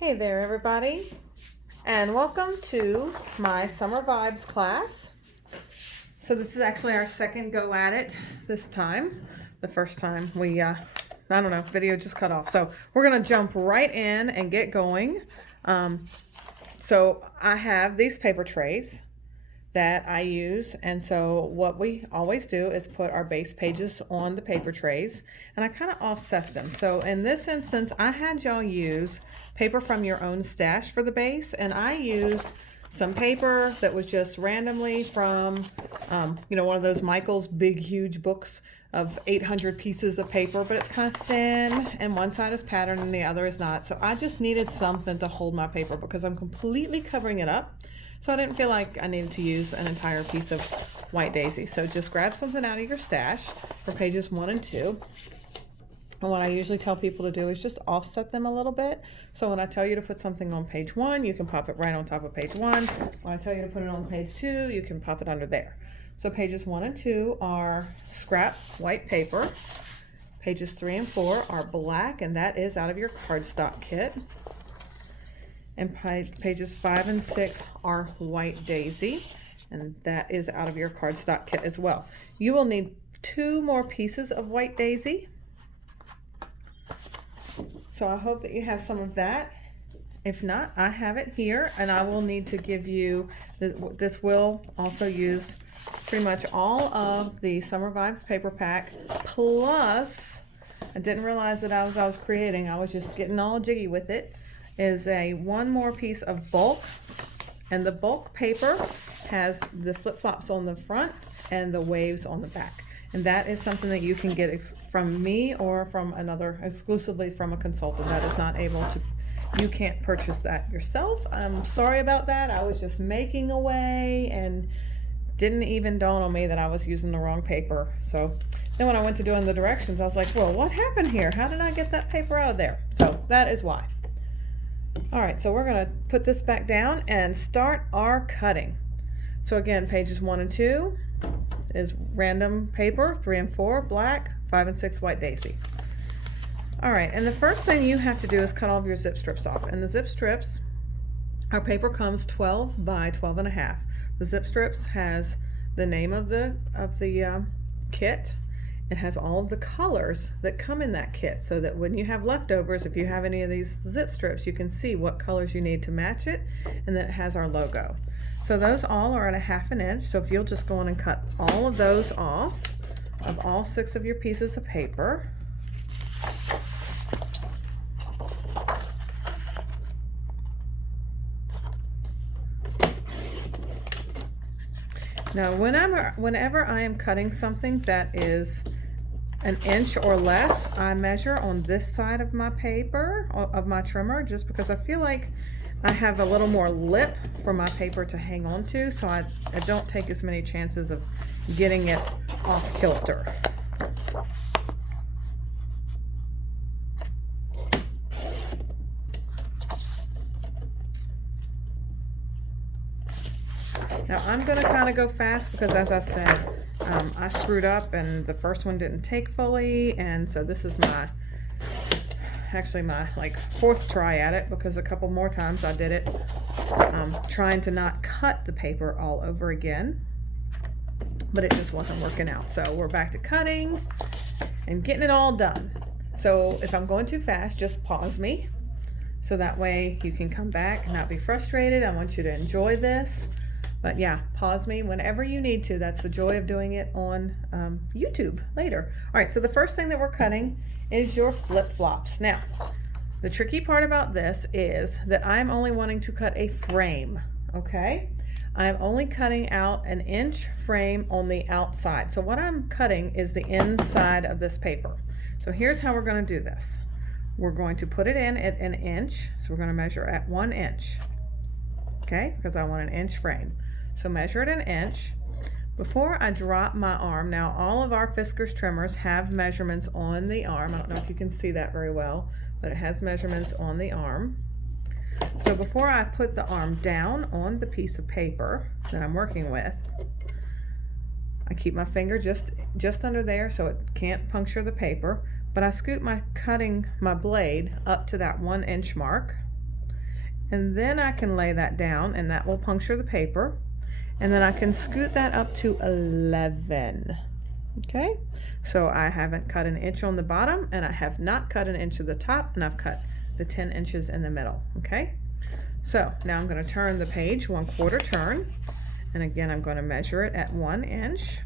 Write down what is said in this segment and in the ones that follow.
Hey there, everybody, and welcome to my Summer Vibes class. So this is actually our second go at it this time. The first time we, I don't know, video just cut off. So we're going to jump right in and get going. So I have these paper trays that I use, and so what we always do is put our base pages on the paper trays, and I kind of offset them. So in this instance, I had y'all use paper from your own stash for the base, and I used some paper that was just randomly from one of those Michael's big huge books of 800 pieces of paper, but it's kind of thin and one side is patterned and the other is not. So I just needed something to hold my paper because I'm completely covering it up. So I didn't feel like I needed to use an entire piece of white daisy. So just grab something out of your stash for pages 1 and 2. And what I usually tell people to do is just offset them a little bit. So when I tell you to put something on page 1, you can pop it right on top of page 1. When I tell you to put it on page 2, you can pop it under there. So pages 1 and 2 are scrap white paper. Pages 3 and 4 are black, and that is out of your cardstock kit. And pages 5 and 6 are white daisy, and that is out of your cardstock kit as well. You will need 2 more pieces of white daisy. So I hope that you have some of that. If not, I have it here, and I will need to give you, this will also use pretty much all of the Summer Vibes paper pack, plus, I didn't realize that as I was creating, I was just getting all jiggy with it, is one more piece of bulk, and the bulk paper has the flip-flops on the front and the waves on the back, and that is something that you can get from me or from exclusively from a consultant that is not able to. You can't purchase that yourself. I'm sorry about that. I was just making away and didn't even dawn on me that I was using the wrong paper. So then when I went to doing the directions, I was like, well, what happened here? How did I get that paper out of there? So that is why. All right, so we're going to put this back down and start our cutting. So again, pages 1 and 2 is random paper, 3 and 4 black, 5 and 6 white daisy. All right, and the first thing you have to do is cut all of your zip strips off. And the zip strips, our paper comes 12 by 12 and a half. The zip strips has the name of the kit. It has all of the colors that come in that kit, so that when you have leftovers, if you have any of these zip strips, you can see what colors you need to match it, and then it has our logo. So those all are at 1/2 inch, so if you'll just go in and cut all of those off of all 6 of your pieces of paper. Now, whenever I am cutting something that is 1 inch or less, I measure on this side of my paper, of my trimmer, just because I feel like I have a little more lip for my paper to hang on to, so I don't take as many chances of getting it off kilter. Now I'm going to kind of go fast because, as I said, I screwed up and the first one didn't take fully, and so this is my 4th try at it, because a couple more times I did it trying to not cut the paper all over again, but it just wasn't working out. So we're back to cutting and getting it all done. So if I'm going too fast, just pause me, so that way you can come back and not be frustrated. I want you to enjoy this. But yeah, pause me whenever you need to. That's the joy of doing it on YouTube later. All right, so the first thing that we're cutting is your flip-flops. Now, the tricky part about this is that I'm only wanting to cut a frame, okay? I'm only cutting out 1 inch frame on the outside. So what I'm cutting is the inside of this paper. So here's how we're going to do this. We're going to put it in at 1 inch. So we're going to measure at 1 inch, okay? Because I want 1 inch frame. So measure it 1 inch. Before I drop my arm, now all of our Fiskars trimmers have measurements on the arm. I don't know if you can see that very well, but it has measurements on the arm. So before I put the arm down on the piece of paper that I'm working with, I keep my finger just under there so it can't puncture the paper, but I scoot my blade up to that 1 inch mark. and then I can lay that down, and that will puncture the paper. And then I can scoot that up to 11. Okay, so I haven't cut an inch on the bottom, and I have not cut an inch at the top, and I've cut the 10 inches in the middle. Okay, so now I'm going to turn the page 1/4 turn, and again I'm going to measure it at 1 inch.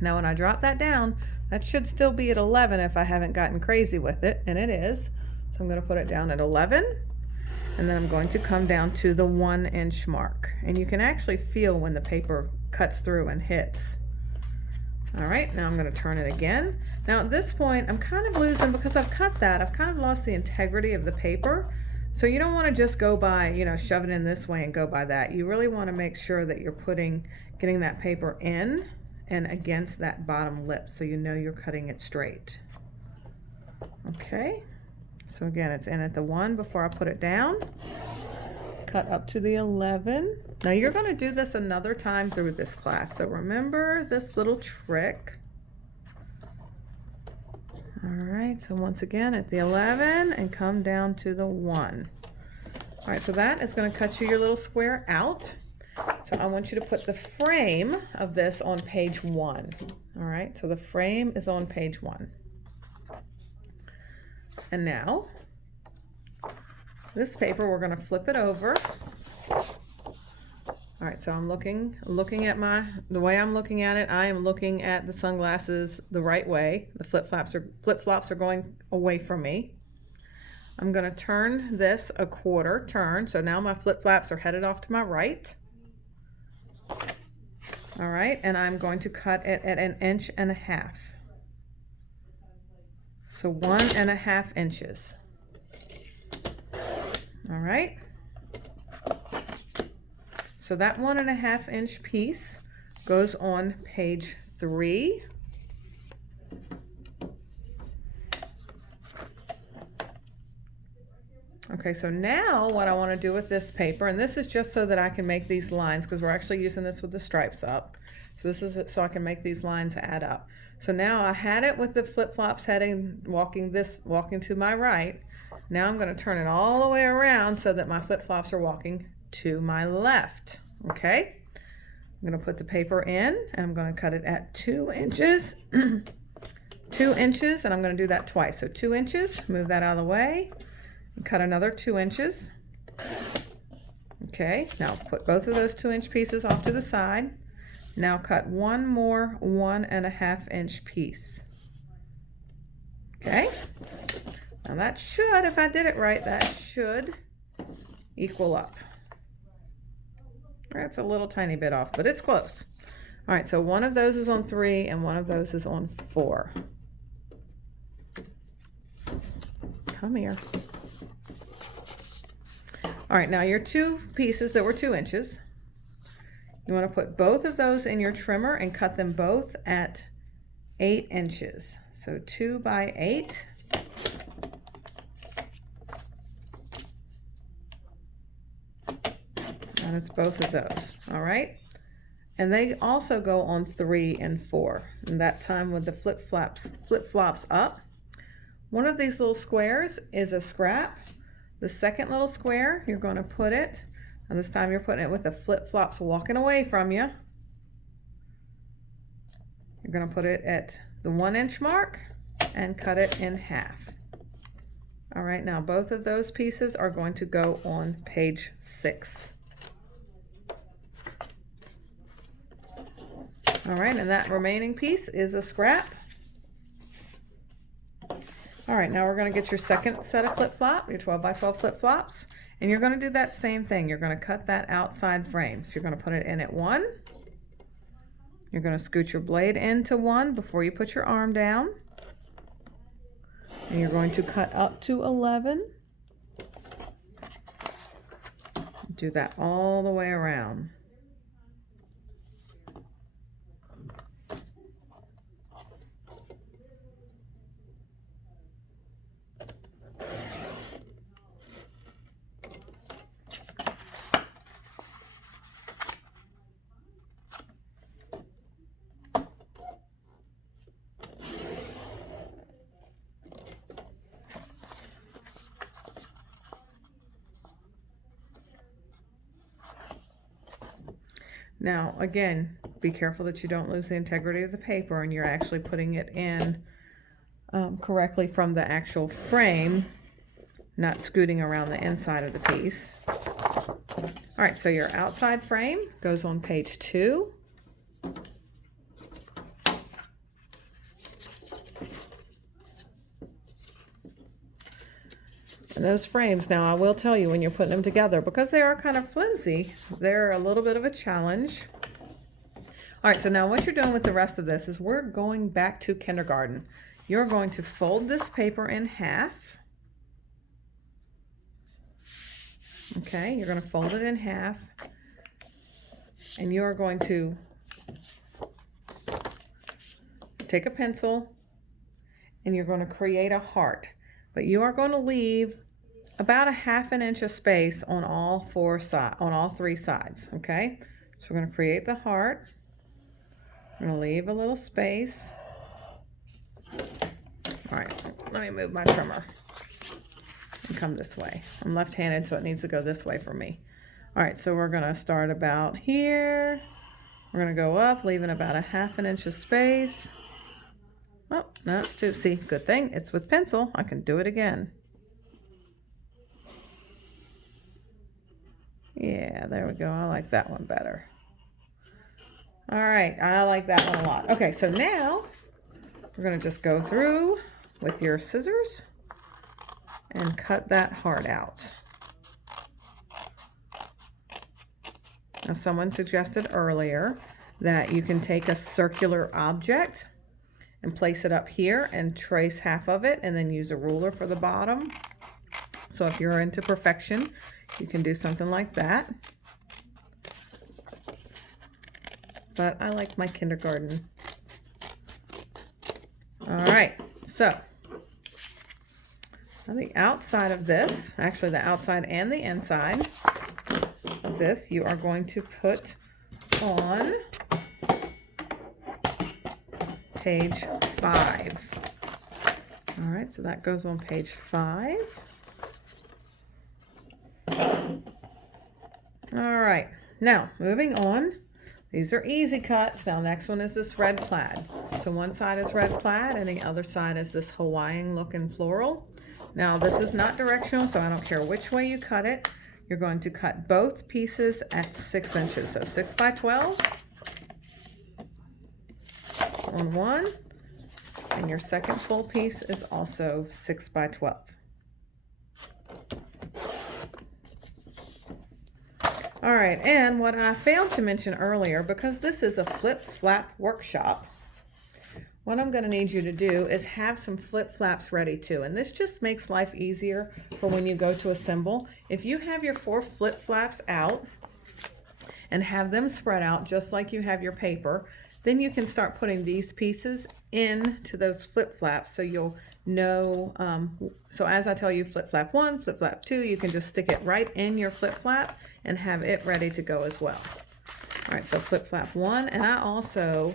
Now when I drop that down, that should still be at 11 if I haven't gotten crazy with it, and it is. So I'm going to put it down at 11, and then I'm going to come down to the 1 inch mark, and you can actually feel when the paper cuts through and hits. All right, now I'm going to turn it again. Now at this point, I'm kind of losing, because I've cut that, I've kind of lost the integrity of the paper. So you don't want to just go by, you know, shove it in this way and go by that. You really want to make sure that you're getting that paper in and against that bottom lip, so you know you're cutting it straight. Okay, so again, it's in at the 1 before I put it down. Cut up to the 11. Now you're going to do this another time through this class, so remember this little trick. All right, so once again at the 11 and come down to the 1. All right, so that is going to cut you your little square out. So I want you to put the frame of this on page 1. All right, so the frame is on page 1. And now this paper, we're going to flip it over. All right, so I'm looking at the way I'm looking at it, I am looking at the sunglasses the right way. The flip-flops are going away from me. I'm going to turn this a 1/4 turn. So now my flip-flops are headed off to my right. All right, and I'm going to cut it at 1.5 inches. So 1.5 inches. All right. So that 1.5 inch piece goes on page 3. Okay, so now what I want to do with this paper, and this is just so that I can make these lines, because we're actually using this with the stripes up. So this is so I can make these lines add up. So now I had it with the flip-flops walking to my right. Now I'm going to turn it all the way around so that my flip-flops are walking to my left. Okay, I'm going to put the paper in, and I'm going to cut it at 2 inches. 2 inches, and I'm going to do that twice. So 2 inches, move that out of the way, and cut another 2 inches. Okay, now put both of those 2-inch pieces off to the side. Now cut one more 1.5 inch piece. Okay, now that should, if I did it right, that should equal up. That's a little tiny bit off, but it's close. All right, so one of those is on 3 and one of those is on 4. Come here. All right, now your 2 pieces that were 2 inches, you want to put both of those in your trimmer and cut them both at 8 inches. So 2 by 8. And it's both of those, all right? And they also go on 3 and 4. And that time with the flip-flops up. One of these little squares is a scrap. The second little square, you're going to put it, and this time you're putting it with the flip-flops walking away from you. You're going to put it at the 1 inch mark and cut it in half. All right, now both of those pieces are going to go on page 6. All right, and that remaining piece is a scrap. All right, now we're going to get your second set of flip-flop, your 12 by 12 flip-flops, and you're going to do that same thing. You're going to cut that outside frame. So you're going to put it in at 1. You're going to scoot your blade into 1 before you put your arm down. And you're going to cut up to 11. Do that all the way around. Now, again, be careful that you don't lose the integrity of the paper and you're actually putting it in correctly from the actual frame, not scooting around the inside of the piece. All right, so your outside frame goes on page 2. And those frames, now I will tell you when you're putting them together, because they are kind of flimsy, they're a little bit of a challenge. All right, so now what you're doing with the rest of this is we're going back to kindergarten. You're going to fold this paper in half. Okay, you're going to fold it in half, and you're going to take a pencil and you're going to create a heart, but you are going to leave about 1/2 inch of space on all 3 sides. Okay, so we're going to create the heart. I'm going to leave a little space. All right, let me move my trimmer and come this way. I'm left-handed, so it needs to go this way for me. All right, so we're going to start about here. We're going to go up, leaving about 1/2 inch of space. Oh, no, it's too, see, good thing it's with pencil. I can do it again. Yeah, there we go. I like that one better. All right, I like that one a lot. Okay, so now we're going to just go through with your scissors and cut that heart out. Now, someone suggested earlier that you can take a circular object and place it up here and trace half of it and then use a ruler for the bottom. So if you're into perfection, you can do something like that. But I like my kindergarten. All right, so on the outside of this, actually the outside and the inside of this, you are going to put on page 5. All right, so that goes on page 5. All right, now moving on. These are easy cuts. Now, next one is this red plaid. So one side is red plaid and the other side is this Hawaiian looking floral. Now, this is not directional, so I don't care which way you cut it. You're going to cut both pieces at 6 inches. So 6 by 12 on one, and your second full piece is also 6 by 12. All right, and what I failed to mention earlier, because this is a flip-flap workshop, what I'm going to need you to do is have some flip-flaps ready too. And this just makes life easier for when you go to assemble. If you have your 4 flip-flaps out and have them spread out just like you have your paper, then you can start putting these pieces into those flip-flaps so you'll know. So as I tell you flip-flap 1, flip-flap 2, you can just stick it right in your flip-flap and have it ready to go as well. All right, so flip-flap 1, and I also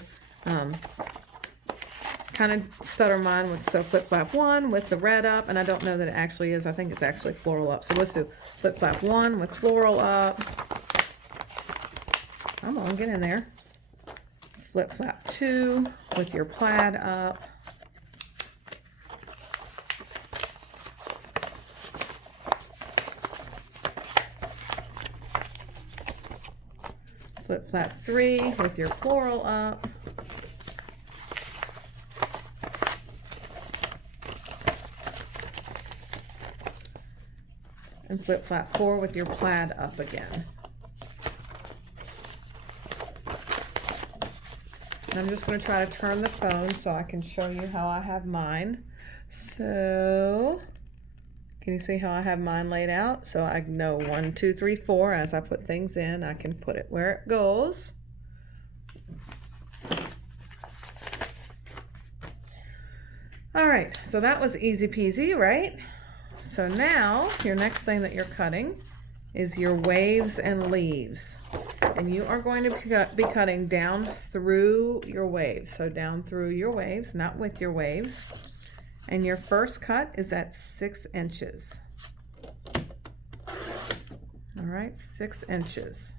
kind of stutter mine with, so flip-flap 1 with the red up, and I don't know that it actually is. I think it's actually floral up. So let's do flip-flap 1 with floral up. Come on, get in there. Flip-flap 2 with your plaid up. Flip-flap 3 with your floral up. And flip-flap 4 with your plaid up again. And I'm just going to try to turn the phone so I can show you how I have mine. So, can you see how I have mine laid out? So I know 1, 2, 3, 4. As I put things in, I can put it where it goes. All right, so that was easy peasy, right? So now your next thing that you're cutting is your waves and leaves. And you are going to be cutting down through your waves. So down through your waves, not with your waves. And your first cut is at 6 inches. All right, 6 inches.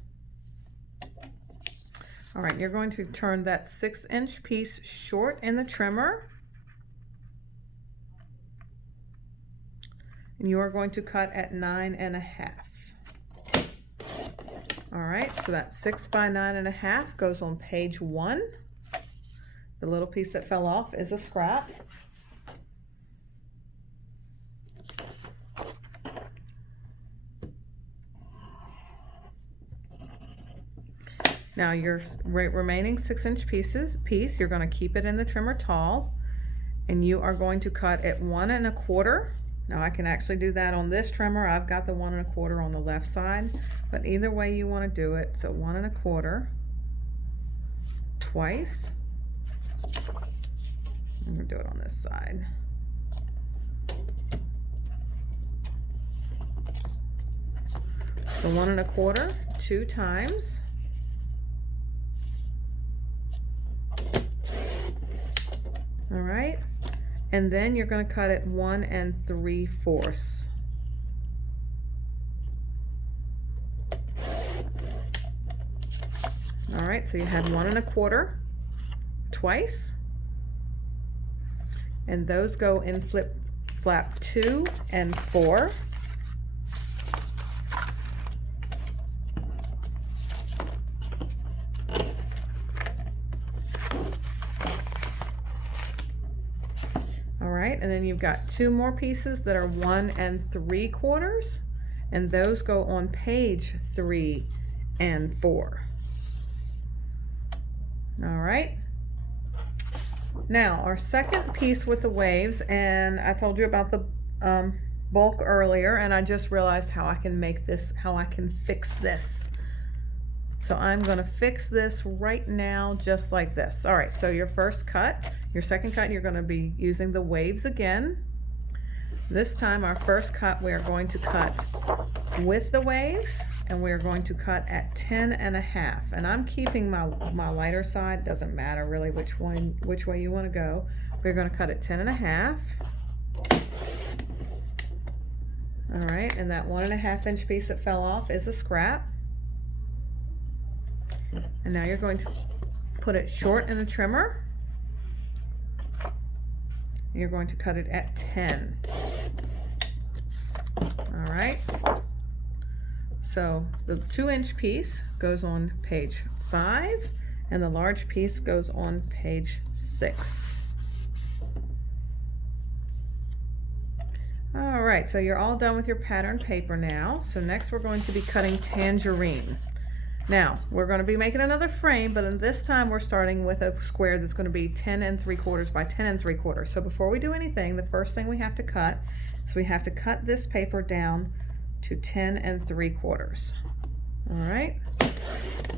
All right, you're going to turn that 6-inch piece short in the trimmer. And you are going to cut at 9.5. All right, so that 6 by 9.5 goes on page 1. The little piece that fell off is a scrap. Now your remaining 6-inch piece, you're going to keep it in the trimmer tall, and you are going to cut at 1 1/4. Now I can actually do that on this trimmer. I've got the 1 1/4 on the left side, but either way you want to do it. So 1 1/4 twice. I'm going to do it on this side. So 1 1/4 2 times. All right, and then you're going to cut it 1 3/4. All right, so you had 1 1/4 twice, and those go in flap 2 and 4. And then you've got 2 more pieces that are 1 3/4, and those go on page 3 and 4. All right. Now our second piece with the waves, and I told you about the bulk earlier, and I just realized how I can make this, how I can fix this. So I'm going to fix this right now just like this. All right, so your first cut, your second cut, you're going to be using the waves again. This time our first cut we are going to cut with the waves, and we are going to cut at 10 1/2. And I'm keeping my lighter side, doesn't matter really which way you want to go. We're going to cut at 10 1/2. All right, and that 1 1/2-inch piece that fell off is a scrap. And now you're going to put it short in the trimmer. You're going to cut it at 10. All right. So the 2-inch piece goes on page 5, and the large piece goes on page 6. All right, so you're all done with your pattern paper now. So next we're going to be cutting tangerine. Now, we're going to be making another frame, but this time we're starting with a square that's going to be 10 3/4 by 10 3/4. So before we do anything, the first thing we have to cut is we have to cut this paper down to 10 3/4. All right,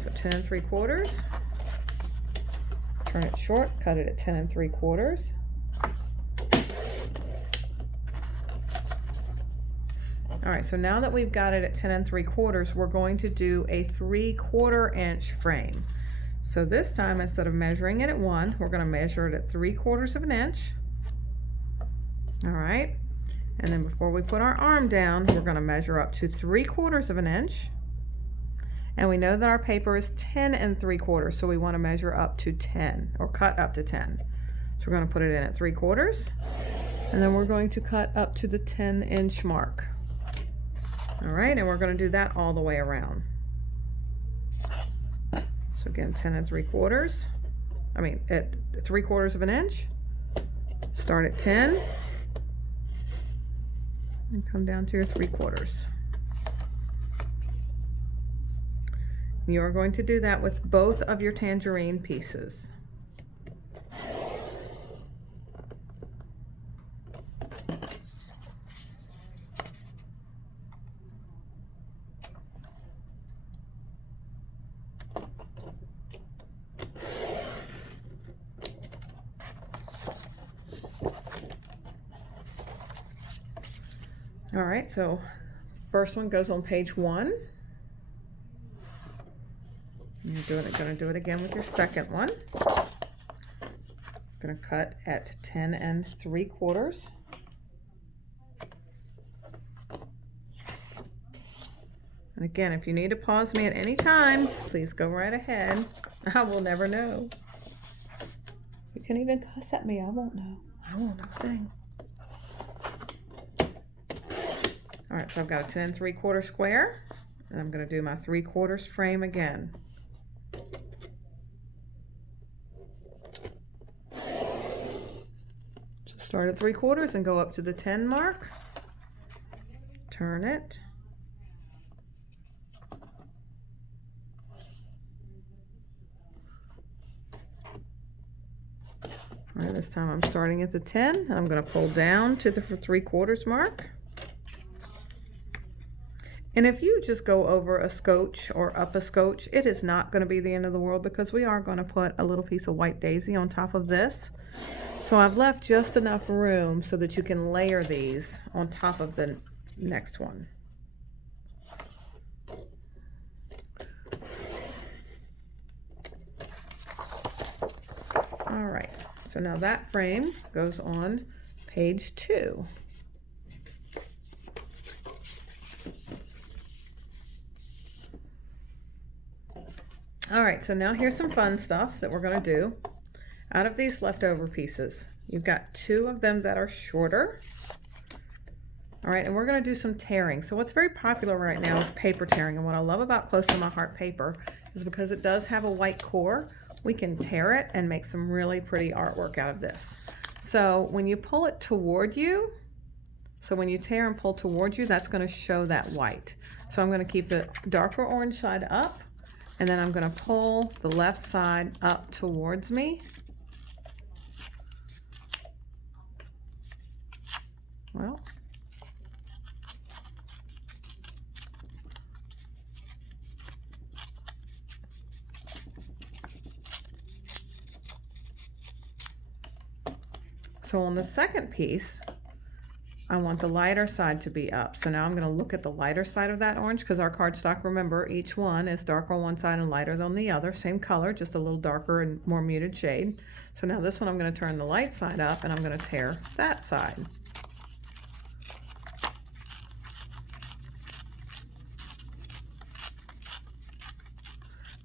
so 10 3/4. Turn it short, cut it at 10 3/4. All right, so now that we've got it at 10 3/4, we're going to do a 3/4 inch frame. So this time, instead of measuring it at 1, we're going to measure it at 3/4 of an inch. All right, and then before we put our arm down, we're going to measure up to 3/4 of an inch. And we know that our paper is 10 3/4, so we want to measure up to 10, or cut up to 10. So we're going to put it in at 3/4, and then we're going to cut up to the 10-inch mark. All right, and we're going to do that all the way around. So again, 10 3/4. I mean, at 3/4 of an inch. Start at 10 and come down to your 3/4. You are going to do that with both of your tangerine pieces. All right, so first one goes on page 1. You're going to do it again with your second one. Going to cut at 10 3/4. And again, if you need to pause me at any time, please go right ahead. I will never know. You can even cuss at me. I won't know. I won't know a thing. All right, so I've got a 10 3/4 square, and I'm going to do my 3/4 frame again. So start at 3/4 and go up to the 10 mark. Turn it. All right, this time I'm starting at the 10, and I'm going to pull down to the 3/4 mark. And if you just go over a scotch or up a scotch, it is not going to be the end of the world, because we are going to put a little piece of white daisy on top of this. So I've left just enough room so that you can layer these on top of the next one. All right, so now that frame goes on page 2. All right, so now here's some fun stuff that we're going to do. Out of these leftover pieces, you've got 2 of them that are shorter. All right, and we're going to do some tearing. So what's very popular right now is paper tearing, and what I love about Close to My Heart paper is because it does have a white core, we can tear it and make some really pretty artwork out of this. So when you pull it toward you, so when you tear and pull toward you, that's going to show that white. So I'm going to keep the darker orange side up, and then I'm going to pull the left side up towards me. Well, so on the second piece, I want the lighter side to be up. So now I'm going to look at the lighter side of that orange, because our cardstock, remember, each one is darker on one side and lighter than the other. Same color, just a little darker and more muted shade. So now this one I'm going to turn the light side up, and I'm going to tear that side.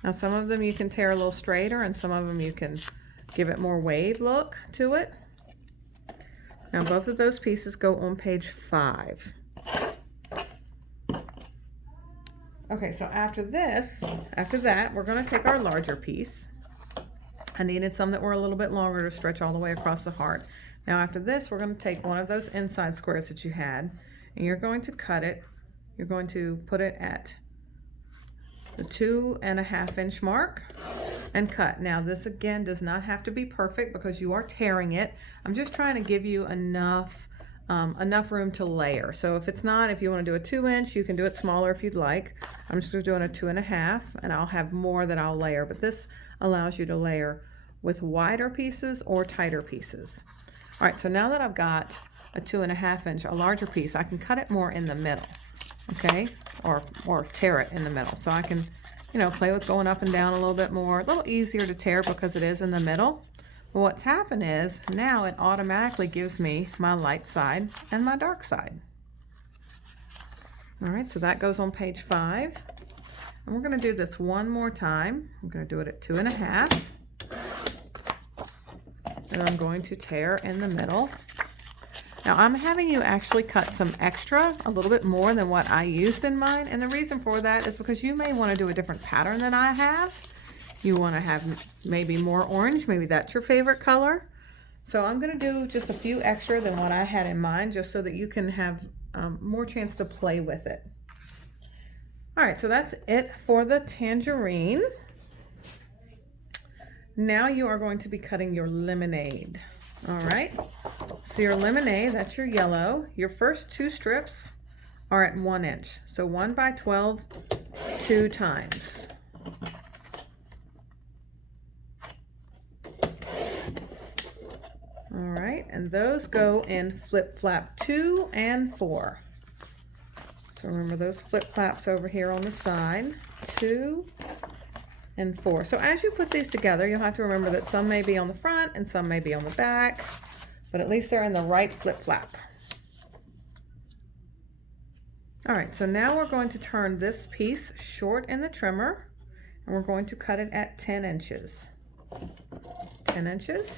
Now some of them you can tear a little straighter, and some of them you can give it more wave look to it. Now both of those pieces go on page 5. Okay, so after that, we're going to take our larger piece. I needed some that were a little bit longer to stretch all the way across the heart. Now after this, we're going to take one of those inside squares that you had, and you're going to cut it. You're going to put it at the 2.5 inch mark and cut. Now this again does not have to be perfect because you are tearing it. I'm just trying to give you enough room to layer. So if you want to do a 2 inch, you can do it smaller if you'd like. I'm just doing a 2.5, and I'll have more that I'll layer, but this allows you to layer with wider pieces or tighter pieces. All right, so now that I've got a 2.5 inch, a larger piece, I can cut it more in the middle. Okay, or tear it in the middle. So I can, play with going up and down a little bit more. A little easier to tear because it is in the middle. But what's happened is now it automatically gives me my light side and my dark side. All right, so that goes on page 5. And we're going to do this one more time. I'm going to do it at 2.5. And I'm going to tear in the middle. Now I'm having you actually cut some extra, a little bit more than what I used in mine. And the reason for that is because you may want to do a different pattern than I have. You want to have maybe more orange, maybe that's your favorite color. So I'm going to do just a few extra than what I had in mind, just so that you can have more chance to play with it. All right, so that's it for the tangerine. Now you are going to be cutting your lemonade. All right, so your lemonade, that's your yellow. Your first 2 strips are at 1 inch. So 1 by 12, 2 times. All right, and those go in flip flap 2 and 4. So remember those flip flaps over here on the side, 2 and 4. So as you put these together, you'll have to remember that some may be on the front and some may be on the back, but at least they're in the right flip flap. All right, so now we're going to turn this piece short in the trimmer, and we're going to cut it at 10 inches. 10 inches.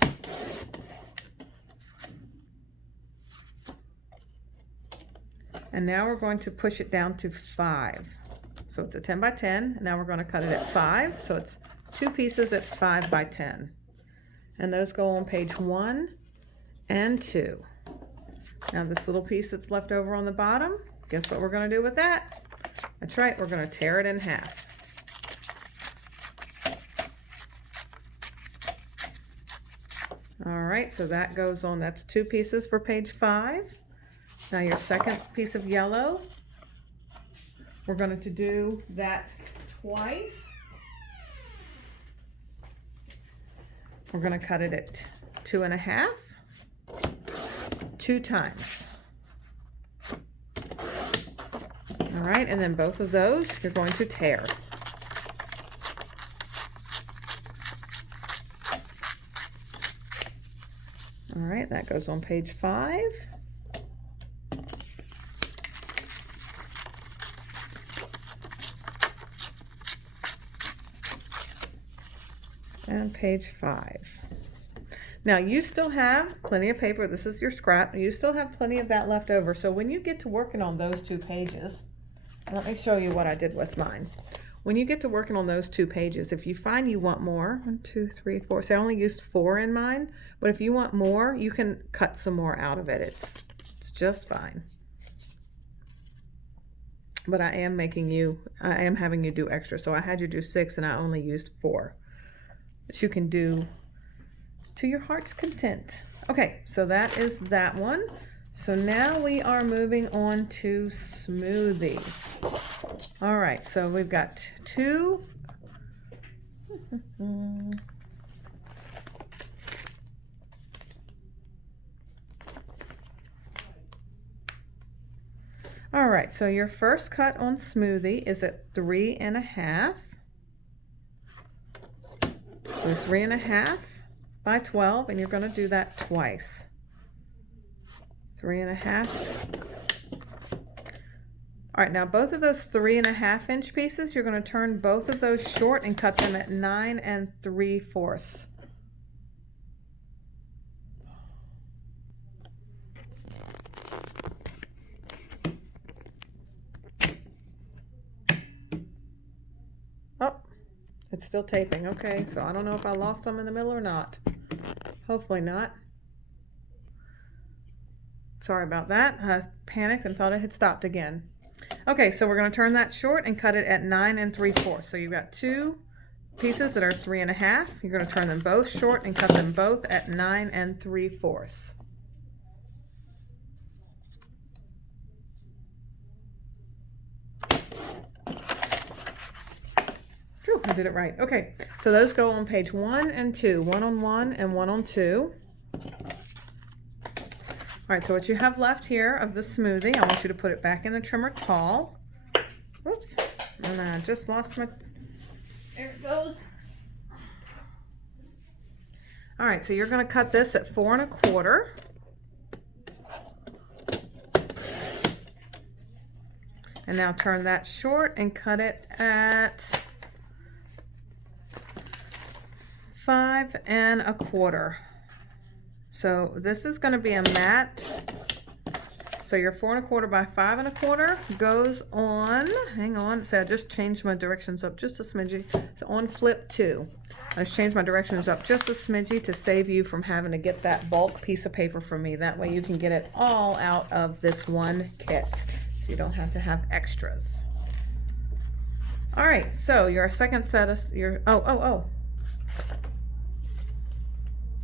And now we're going to push it down to 5. So it's a 10 by 10, and now we're going to cut it at 5. So it's 2 pieces at 5 by 10. And those go on page 1 and 2. Now this little piece that's left over on the bottom, guess what we're going to do with that? That's right, we're going to tear it in half. All right, so that goes on, that's 2 pieces for page 5. Now your second piece of yellow, we're going to do that twice. We're going to cut it at 2 1/2, 2 times. All right, and then both of those you're going to tear. All right, that goes on page 5. And page 5. Now you still have plenty of paper. This is your scrap. You still have plenty of that left over. So when you get to working on those 2 pages, let me show you what I did with mine. When you get to working on those 2 pages, if you find you want more, 1, 2, 3, 4. So I only used 4 in mine, but if you want more, you can cut some more out of it. It's just fine. But I am having you do extra. So I had you do 6 and I only used 4. That you can do to your heart's content. Okay, so that is that one. So now we are moving on to smoothie. All right, so we've got 2. All right, so your first cut on smoothie is at 3 1/2. So 3 1/2 by 12, and you're going to do that twice. 3 1/2. All right, now both of those 3 1/2 inch pieces, you're going to turn both of those short and cut them at 9 3/4. Oh, it's still taping. Okay, so I don't know if I lost some in the middle or not. Hopefully not. Sorry about that. I panicked and thought it had stopped again. Okay, so we're going to turn that short and cut it at 9 3/4. So you've got 2 pieces that are 3 1/2. You're going to turn them both short and cut them both at 9 3/4. Whew, I did it right. Okay, so those go on page 1 and 2. 1 on 1 and 1 on 2. All right, so what you have left here of the smoothie, I want you to put it back in the trimmer tall. Oops, and I just lost my, there it goes. All right, so you're gonna cut this at 4 1/4. And now turn that short and cut it at 5 1/4. So this is going to be a mat. So your 4 1/4 by 5 1/4 goes on, hang on, so I just changed my directions up just a smidgy. So on flip 2, I just changed my directions up just a smidgy to save you from having to get that bulk piece of paper from me. That way you can get it all out of this one kit. So you don't have to have extras. All right, so your second set of your,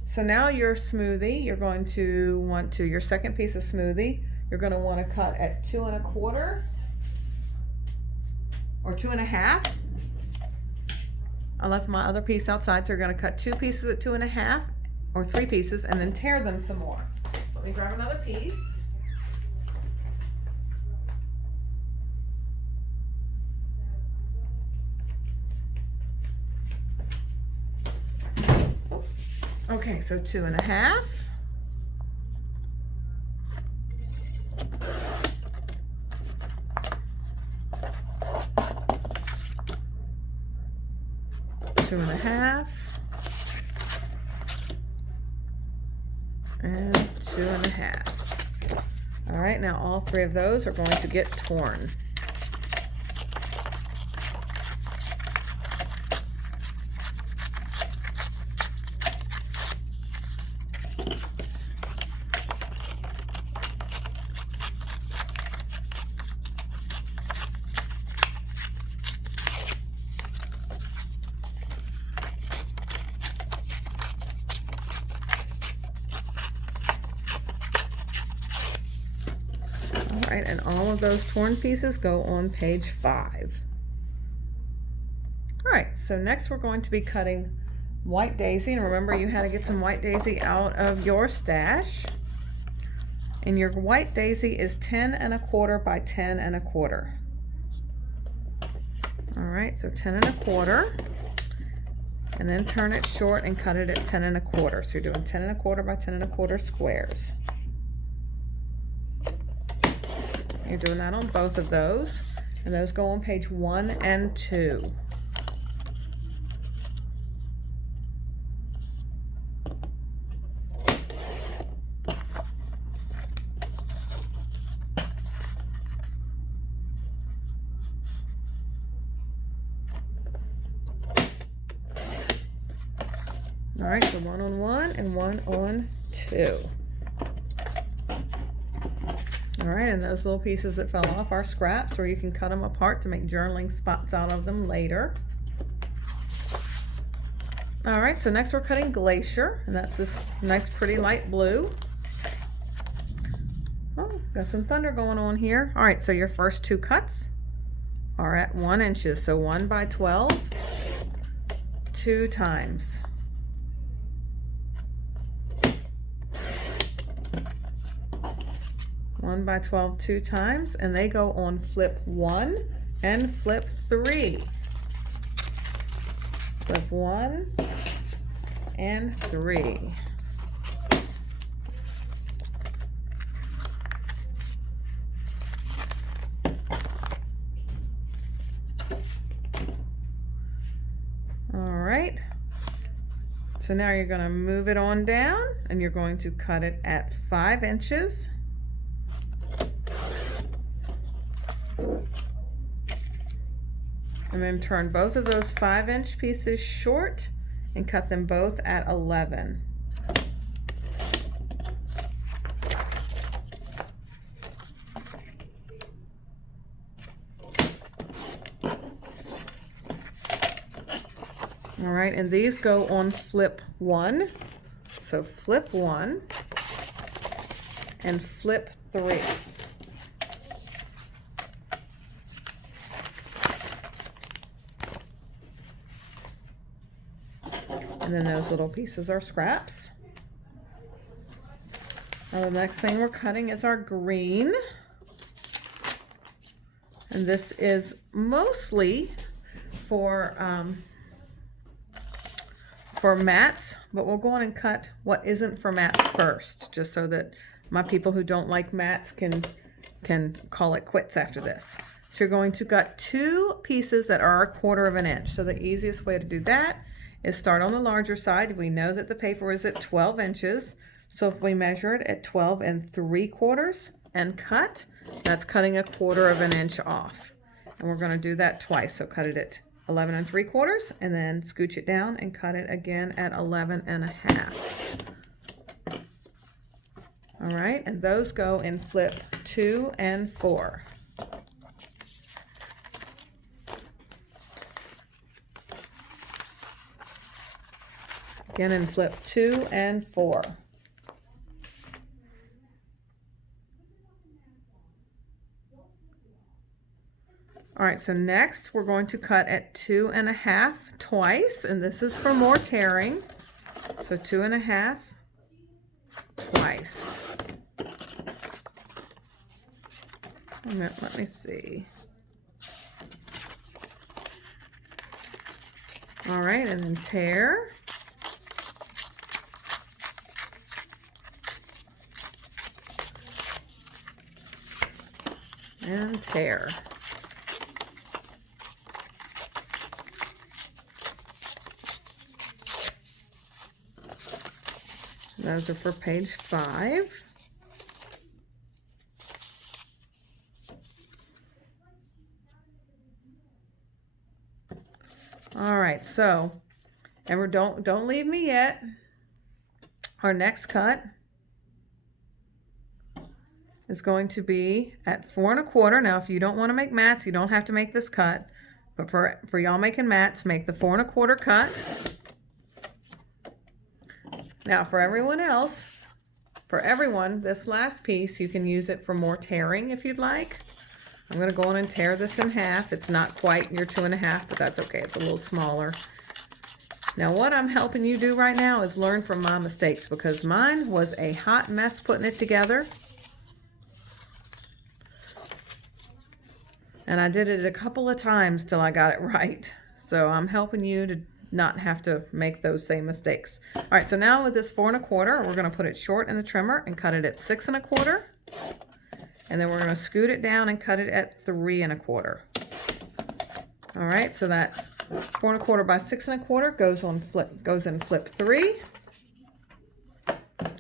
so now your smoothie, you're going to want to, your second piece of smoothie, you're going to want to cut at 2 1/4 or 2 1/2. I left my other piece outside, so you're going to cut 2 pieces at 2 1/2 or 3 pieces and then tear them some more. So let me grab another piece. Okay, so 2 1/2. 2.5, and 2.5. All right, now all three of those are going to get torn. Right, and all of those torn pieces go on page 5. All right, so next we're going to be cutting white daisy, and remember you had to get some white daisy out of your stash. And your white daisy is 10.25 by 10.25. All right, so 10.25, and then turn it short and cut it at 10.25. So you're doing 10.25 by 10.25 squares. You're doing that on both of those, and those go on page 1 and 2. All right, so 1 on 1 and 1 on 2. All right, and those little pieces that fell off are scraps, or you can cut them apart to make journaling spots out of them later. All right, so next we're cutting Glacier, and that's this nice pretty light blue. Oh, got some thunder going on here. All right, so your first 2 cuts are at 1 inches, so 1 by 12, 2 times. One by 12 2 times, and they go on flip 1 and flip 3. Flip 1 and 3. All right, so now you're going to move it on down, and you're going to cut it at 5 inches. And then turn both of those 5-inch pieces short and cut them both at 11. All right, and these go on flip 1. So flip 1 and flip 3. And then those little pieces are scraps. Now the next thing we're cutting is our green. And this is mostly for mats, but we'll go on and cut what isn't for mats first, just so that my people who don't like mats can call it quits after this. So you're going to cut 2 pieces that are 1/4 inch. So the easiest way to do that is start on the larger side. We know that the paper is at 12 inches. So if we measure it at 12 3/4 and cut, that's cutting 1/4 inch off. And we're going to do that twice. So cut it at 11 3/4 and then scooch it down and cut it again at 11 1/2. All right, and those go in flip 2 and 4. Again in flip 2 and 4. All right, so next we're going to cut at 2 1/2 twice, and this is for more tearing. So 2 1/2 twice. And then, let me see. All right, and then tear. And tear. Those are for page 5. All right, so don't leave me yet. Our next cut is going to be at 4 1/4. Now, if you don't want to make mats, you don't have to make this cut. But for y'all making mats, make the 4 1/4 cut. Now, for everyone else, this last piece, you can use it for more tearing if you'd like. I'm going to go on and tear this in half. It's not quite your 2 1/2, but that's okay. It's a little smaller. Now, what I'm helping you do right now is learn from my mistakes, because mine was a hot mess putting it together. And I did it a couple of times till I got it right. So I'm helping you to not have to make those same mistakes. All right, so now with this 4 1/4, we're going to put it short in the trimmer and cut it at 6 1/4. And then we're going to scoot it down and cut it at 3 1/4. All right, so that 4 1/4 by 6 1/4 goes in flip 3.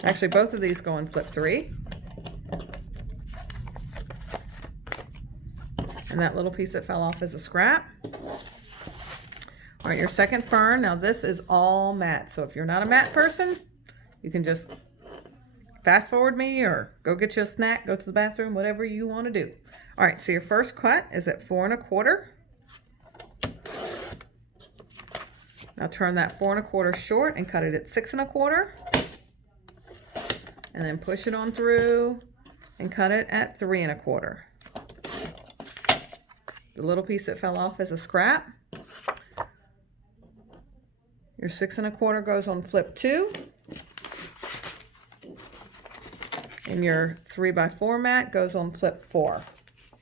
Actually, both of these go in flip 3. And that little piece that fell off is a scrap. All right, your second fern. Now this is all mat. So if you're not a mat person, you can just fast forward me or go get you a snack, go to the bathroom, whatever you want to do. All right, so your first cut is at 4 1/4. Now turn that 4 1/4 short and cut it at 6 1/4. And then push it on through and cut it at 3 1/4. The little piece that fell off is a scrap. Your 6 1/4 goes on flip 2. And your 3 by 4 mat goes on flip 4.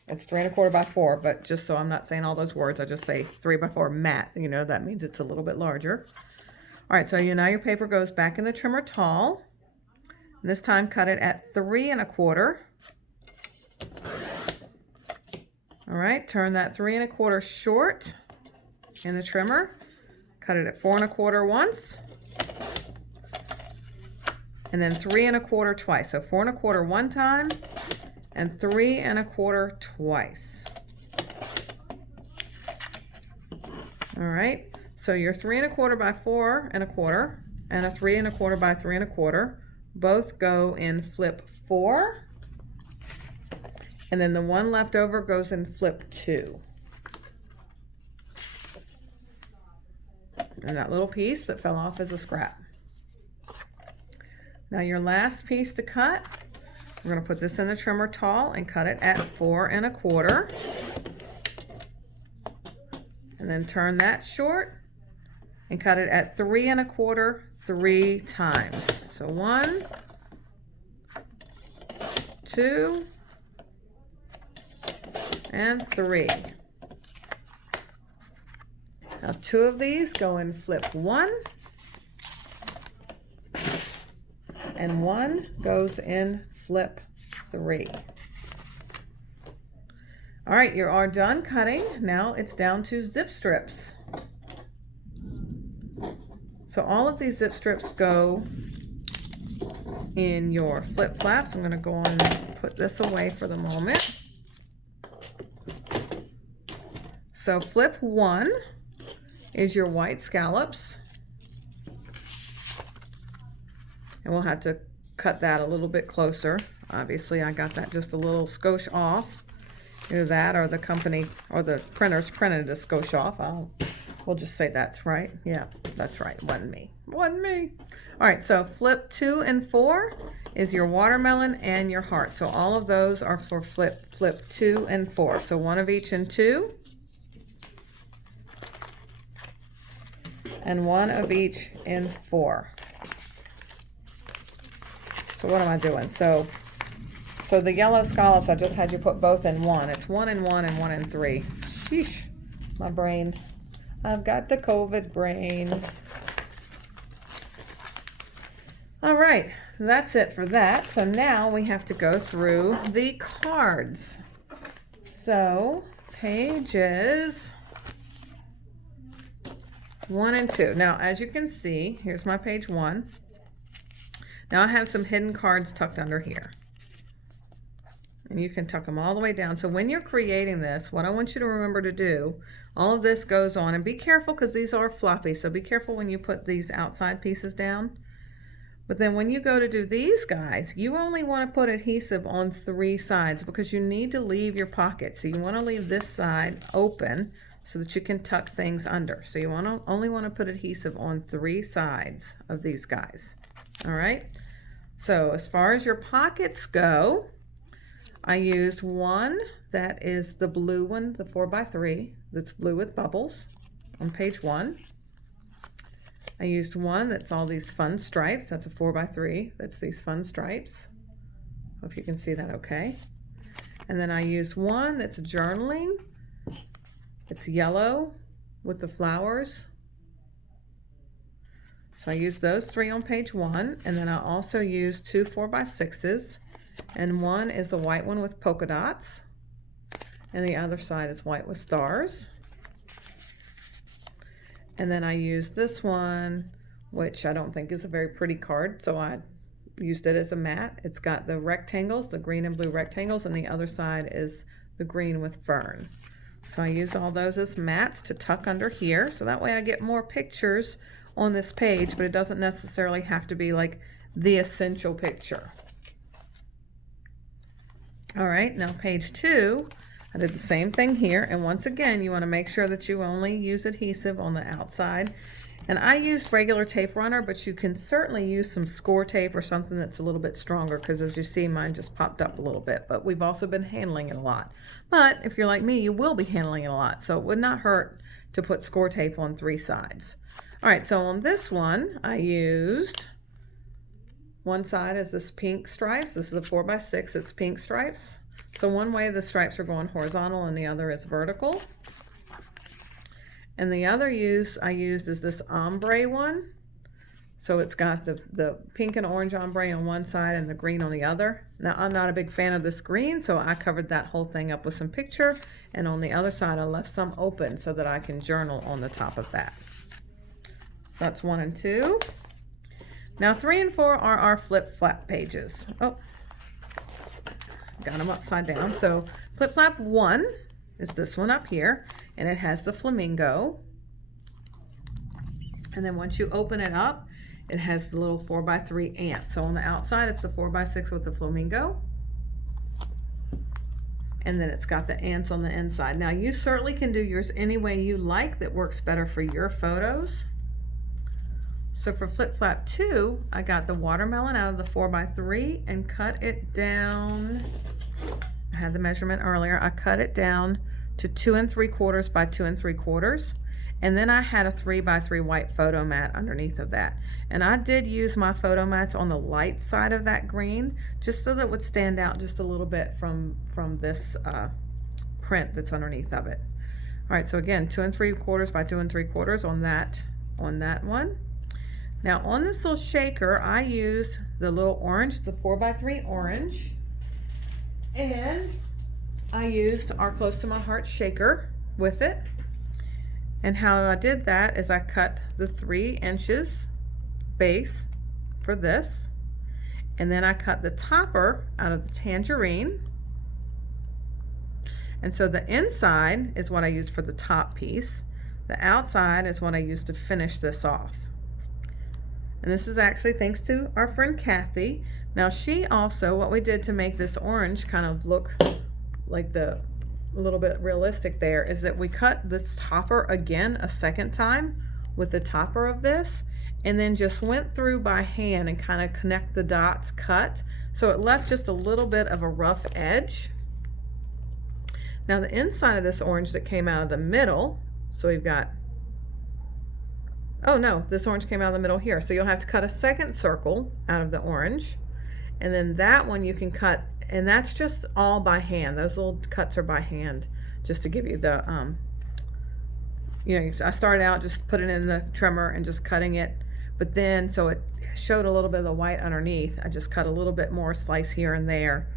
It's 3 1/4 by 4, but just so I'm not saying all those words, I just say 3 by 4 mat. You know, that means it's a little bit larger. All right, so now your paper goes back in the trimmer tall. And this time cut it at 3 1/4. All right, turn that 3 1/4 short in the trimmer. Cut it at 4 1/4 once. And then 3 1/4 twice. So 4 1/4 one time and 3 1/4 twice. All right, so your 3 1/4 by 4 1/4 and a 3 1/4 by 3 1/4 both go in flip 4. And then the one left over goes in flip 2. And that little piece that fell off is a scrap. Now your last piece to cut, we're going to put this in the trimmer tall and cut it at 4 1/4. And then turn that short and cut it at 3 1/4 3 times. So 1, 2, and 3. Now 2 of these go in flip 1. And 1 goes in flip 3. All right, you are done cutting. Now it's down to zip strips. So all of these zip strips go in your flip flaps. I'm going to go on and put this away for the moment. So flip 1 is your white scallops. And we'll have to cut that a little bit closer. Obviously, I got that just a little skosh off. Either that or the company or the printers printed a skosh off. We'll just say that's right. Yeah, that's right. Wasn't me. Wasn't me. All right, so flip 2 and 4 is your watermelon and your heart. So all of those are for flip 2 and 4. So one of each in 2. And one of each in 4. So what am I doing? So the yellow scallops, I just had you put both in 1. It's 1 in 1 and 1 in 3. Sheesh, my brain. I've got the COVID brain. All right, that's it for that. So now we have to go through the cards. So pages 1 and 2. Now, as you can see, here's my page 1. Now I have some hidden cards tucked under here. And you can tuck them all the way down. So when you're creating this, what I want you to remember to do, all of this goes on, and be careful because these are floppy. So be careful when you put these outside pieces down. But then when you go to do these guys, you only want to put adhesive on 3 sides because you need to leave your pocket. So you want to leave this side open so that you can tuck things under. So you only want to put adhesive on 3 sides of these guys. All right. So as far as your pockets go, I used one that is the blue one, the 4x3, that's blue with bubbles on page 1. I used one that's all these fun stripes. That's a 4x3. That's these fun stripes. Hope you can see that okay. And then I used one that's journaling. It's yellow with the flowers. So I used those 3 on page 1. And then I also used 2 4x6s. And one is a white one with polka dots. And the other side is white with stars. And then I used this one, which I don't think is a very pretty card, so I used it as a mat. It's got the rectangles, the green and blue rectangles, and the other side is the green with fern. So I used all those as mats to tuck under here, so that way I get more pictures on this page, but it doesn't necessarily have to be like the essential picture. All right, now page 2. I did the same thing here, and once again you want to make sure that you only use adhesive on the outside. And I used regular tape runner, but you can certainly use some score tape or something that's a little bit stronger, because as you see, mine just popped up a little bit, but we've also been handling it a lot. But if you're like me, you will be handling it a lot, so it would not hurt to put score tape on 3 sides. All right, so on this one I used, one side is this pink stripes. This is a 4x6, it's pink stripes. So one way the stripes are going horizontal and the other is vertical. And the other I used is this ombre one. So it's got the pink and orange ombre on one side and the green on the other. Now I'm not a big fan of this green, so I covered that whole thing up with some picture. And on the other side I left some open so that I can journal on the top of that. So that's 1 and 2. Now 3 and 4 are our flip flap pages. Oh. Got them upside down. So flip flap 1 is this one up here, and it has the flamingo. And then once you open it up, it has the little 4x3 ant. So on the outside it's the 4x6 with the flamingo, and then it's got the ants on the inside. Now you certainly can do yours any way you like that works better for your photos. So for flip flap 2, I got the watermelon out of the 4x3 and cut it down. I had the measurement earlier. I cut it down to 2 3/4 by 2 3/4. And then I had a 3x3 white photo mat underneath of that. And I did use my photo mats on the light side of that green, just so that it would stand out just a little bit from this print that's underneath of it. All right, so again, 2 3/4 by 2 3/4 on that one. Now on this little shaker, I used the little orange, it's a 4x3 orange, and I used our Close to My Heart shaker with it. And how I did that is I cut the 3 inches base for this, and then I cut the topper out of the tangerine. And so the inside is what I used for the top piece. The outside is what I used to finish this off. And this is actually thanks to our friend Kathy. Now she also, what we did to make this orange kind of look like a little bit realistic there, is that we cut this topper again a second time with the topper of this, and then just went through by hand and kind of connect the dots cut. So it left just a little bit of a rough edge. Now the inside of this orange that came out of the middle, so we've got, oh no, this orange came out of the middle here. So you'll have to cut a second circle out of the orange. And then that one you can cut, and that's just all by hand. Those little cuts are by hand, just to give you the, you know, I started out just putting in the trimmer and just cutting it. But then, so it showed a little bit of the white underneath. I just cut a little bit more slice here and there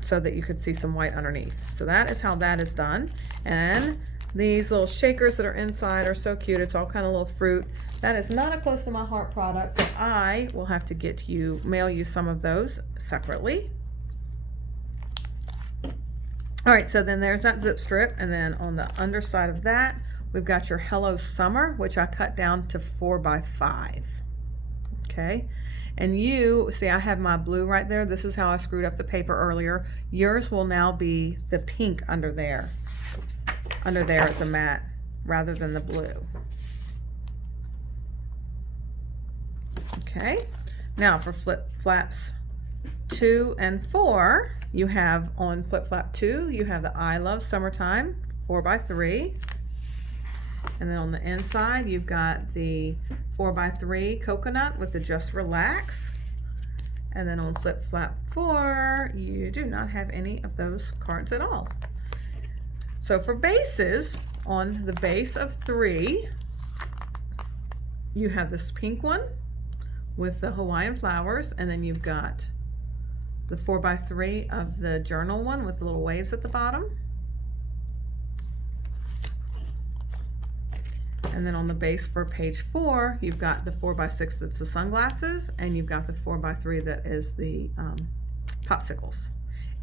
so that you could see some white underneath. So that is how that is done. And These little shakers that are inside are so cute. It's all kind of little fruit. That is not a close to my heart product, so I will have to mail you some of those separately. All right, so then there's that zip strip, and then on the underside of that, we've got your Hello Summer, which I cut down to 4x5. Okay, and you see I have my blue right there. This is how I screwed up the paper earlier. Yours will now be the pink under there. Under there is a matte rather than the blue. Okay, now for flip flaps 2 and 4, you have on flip flap 2, you have the I Love Summertime 4x3. And then on the inside, you've got the 4x3 coconut with the Just Relax. And then on flip flap 4, you do not have any of those cards at all. So for bases, on the base of 3, you have this pink one with the Hawaiian flowers, and then you've got the 4x3 of the journal one with the little waves at the bottom. And then on the base for page 4, you've got the 4x6 that's the sunglasses, and you've got the 4x3 that is the popsicles.